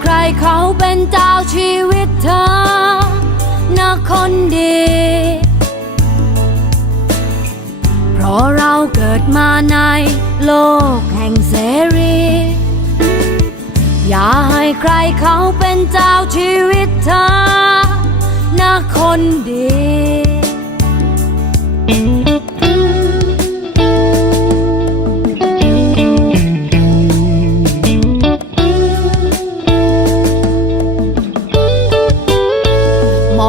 ใครเป็นเจ้าชีวิตเธอนะคนดี เพราะเราเกิดมาในโลกแห่งเสรี อย่าให้ใครเขาเป็นเจ้าชีวิตเธอนะคนดี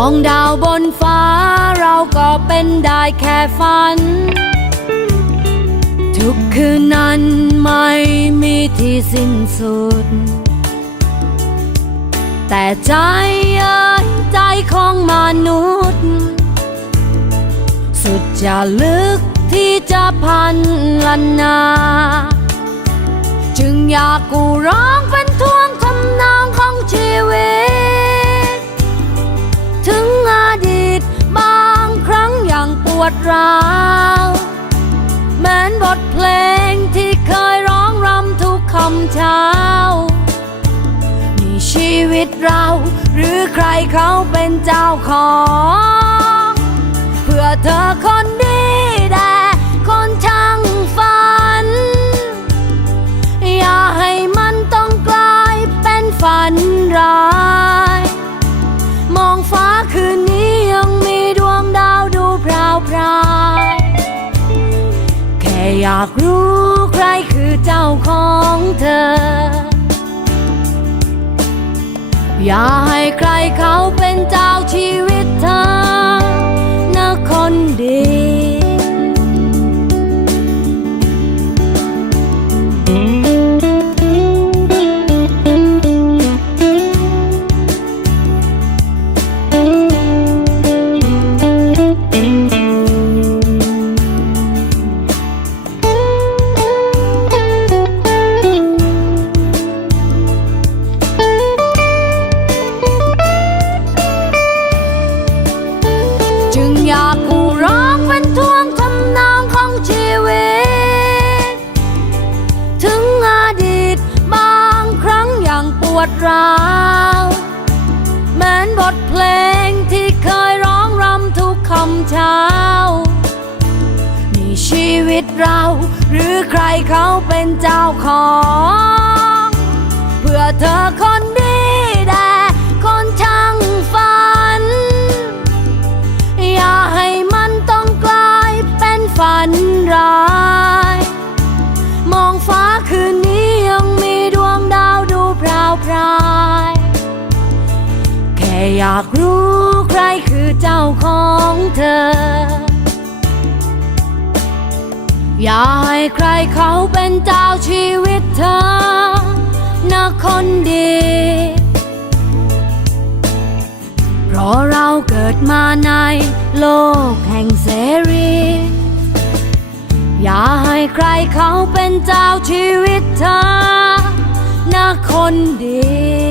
องดาวบนฟ้าเราก็เป็นได้แค่ฝัน ทุกคืนนั้นไม่มีที่สิ้นสุด แต่ใจเอ้ยใจของมนุษย์ สุดจะลึกที่จะพันลันนา จึงอยากกูร้องเป็นท่วงทำนองของชีวิต ดร้าวเหมือนบทเพลงที่เคยร้องรำทุกคำเช้ามีชีวิตเรา หรือใครเขาเป็นเจ้าของ เพื่อเธอคนเดียว อยากรู้ใครคือเจ้าของเธอ อย่าให้ใครเขาเป็นเจ้า จึงอยากกูร้องเป็นท่วงทำนองของชีวิต ถึงอดีตบางครั้งอย่างปวดร้าวเหมือนบทเพลงที่เคยร้องรำทุกคำเช้า นี่ชีวิตเรา หรือใครเขาเป็นเจ้าของ อยากรู้ใครคือเจ้าของเธอ อย่าให้ใครเขาเป็นเจ้าชีวิตเธอนะคนดี เพราะเราเกิดมาในโลกแห่งเสรี อย่าให้ใครเขาเป็นเจ้าชีวิตเธอนะคนดี